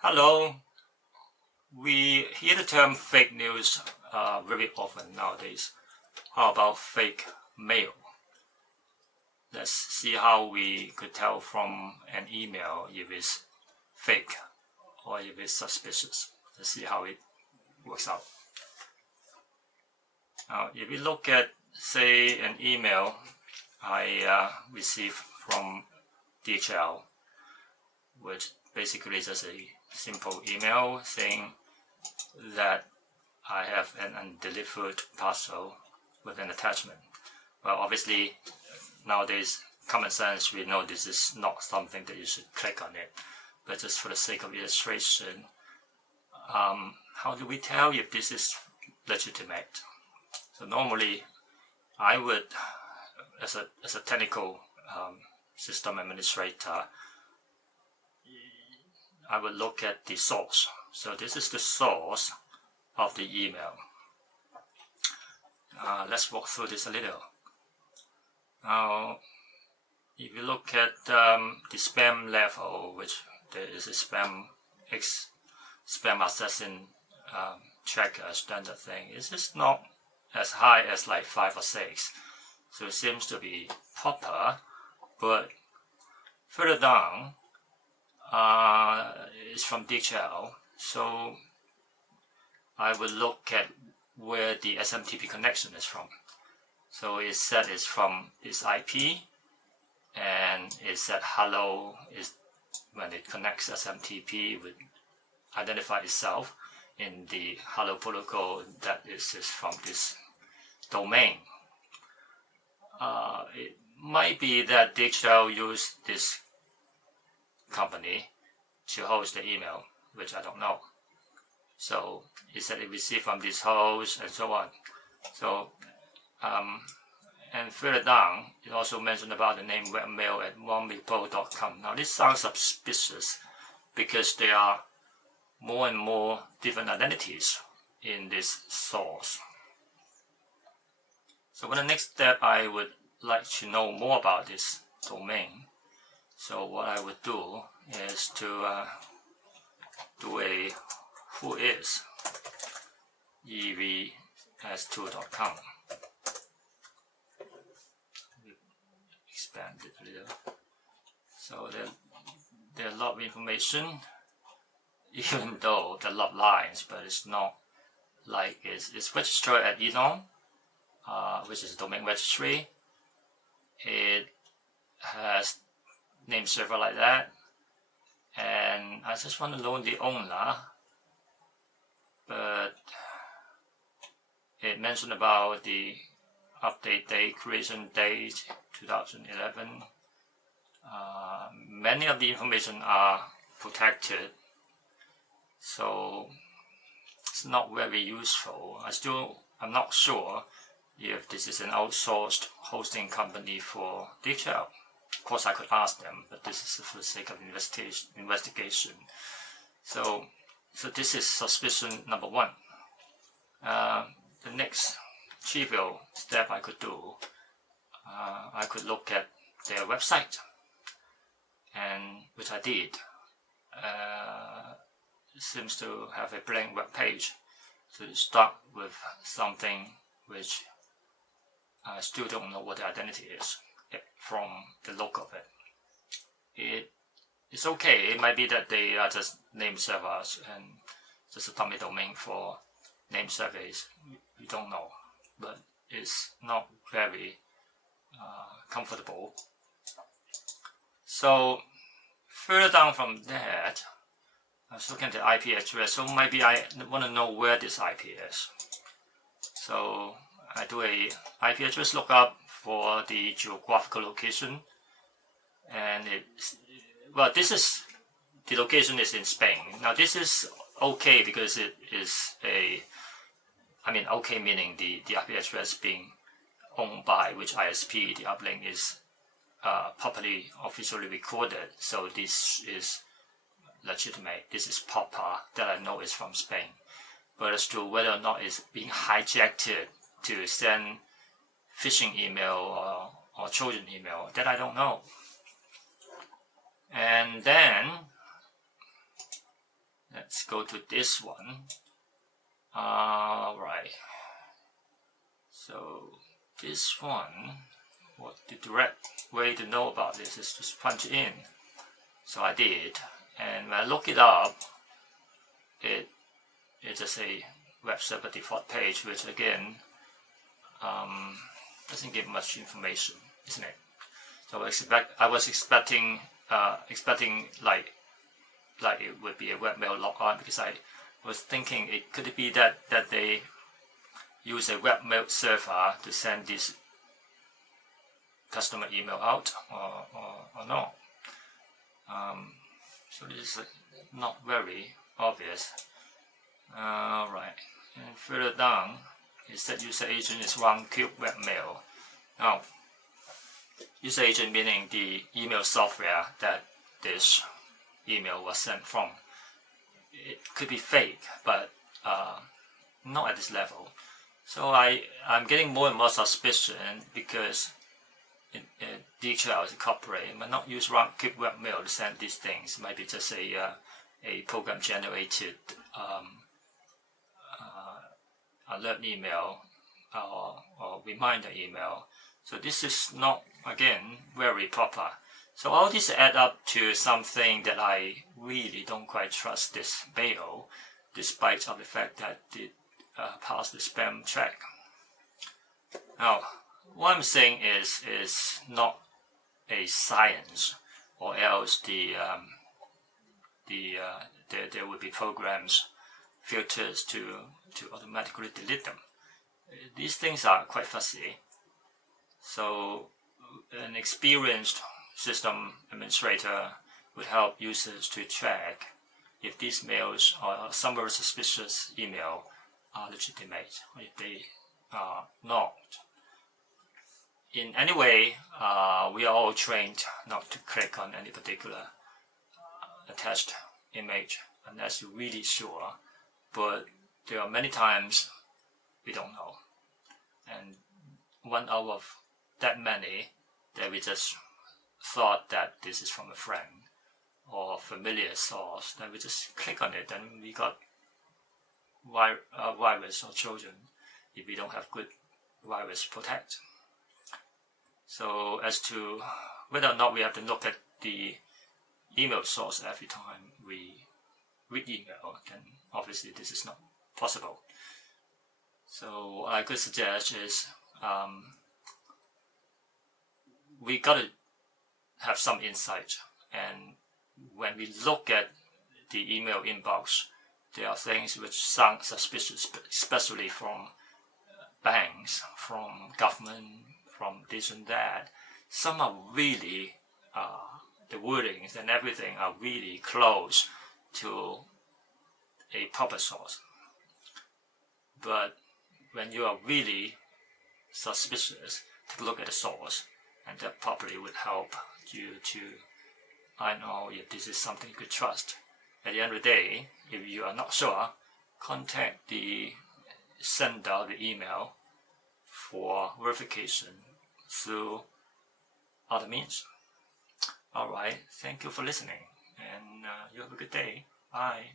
Hello. We hear the term fake news very often nowadays. How about fake mail? Let's see how we could tell from an email if it's fake or if it's suspicious. Let's see how it works out. Now, if we look at, say, an email I received from DHL, which basically is just a simple email saying that I have an undelivered parcel with an attachment. Well, obviously, nowadays, common sense, we know this is not something that you should click on it. But just for the sake of illustration, how do we tell if this is legitimate? So normally, I would, as a technical system administrator, I would look at the source. So this is the source of the email. Let's walk through this a little. Now, if you look at the spam level, which there is a spam assassin checker standard thing, it's just not as high as like 5 or 6. So it seems to be proper, but further down, it's from DHL. So I will look at where the SMTP connection is from. So it said it's from this IP, and it said hello is when it connects SMTP, it would identify itself in the hello protocol that is from this domain. It might be that DHL used this company to host the email, which I don't know. So it said it received from this host and so on. So and further down, it also mentioned about the name webmail@onerepo.com. Now this sounds suspicious because there are more and more different identities in this source. So for the next step, I would like to know more about this domain. So what I would do is to do a whois evs2.com. Expand it a little. So there are a lot of information, even though there are a lot of lines, but it's not like it's registered at Enon, which is a domain registry. It has name server like that, and I just want to know the owner, but it mentioned about the update date, creation date, 2011. Many of the information are protected, so it's not very useful. I'm not sure if this is an outsourced hosting company for DHL. Of course, I could ask them, but this is for the sake of investigation. So this is suspicion number 1. The next trivial step I could do, I could look at their website, and which I did. It seems to have a blank web page. So start with something which I still don't know what the identity is from the look of it. It's okay. It might be that they are just name servers and just a dummy domain for name surveys. We don't know, but it's not very comfortable. So further down from that, I was looking at the IP address. So maybe I want to know where this IP is. So I do a IP address lookup for the geographical location, and the location is in Spain. Now this is okay because it is okay meaning the IP address being owned by which ISP the uplink is properly officially recorded. So this is legitimate. This is proper, that I know is from Spain. But as to whether or not it's being hijacked to send phishing email or Trojan email, that I don't know. And then go to this one. Right. So this one, what the direct way to know about this is just punch in. So I did, and when I look it up, it's just a web server default page, which again doesn't give much information, isn't it? So I was expecting like it would be a webmail logon, because I was thinking it could be that they use a webmail server to send this customer email out, or not. So this is not very obvious. Right, and further down it said user agent is Roundcube Webmail. Now, user agent meaning the email software that this email was sent from. It could be fake, but not at this level. So I'm getting more and more suspicion, because DHL is a corporate, it might not use Roundcube Webmail to send these things. It might be just a program generated alert email or reminder email. So this is not, again, very proper. So all this add up to something that I really don't quite trust this mail, despite of the fact that it passed the spam check. Now, what I'm saying is not a science, or else there would be programs, filters to automatically delete them. These things are quite fussy. So an experienced system administrator would help users to track if these mails or some very suspicious email are legitimate, or if they are not. In any way, we are all trained not to click on any particular attached image unless you're really sure, but there are many times we don't know, and one out of that many that we just thought that this is from a friend or familiar source, then we just click on it, and we got virus or Trojan if we don't have good virus protect. So as to whether or not we have to look at the email source every time we read email, then obviously this is not possible. So what I could suggest is we got to have some insight, and when we look at the email inbox, there are things which sound suspicious, especially from banks, from government, from this and that. Some are really, the wordings and everything are really close to a proper source. But when you are really suspicious, take a look at the source, and that probably would help you to know if this is something you could trust. At the end of the day, if you are not sure, contact the sender of the email for verification through other means. Alright, thank you for listening, and you have a good day. Bye.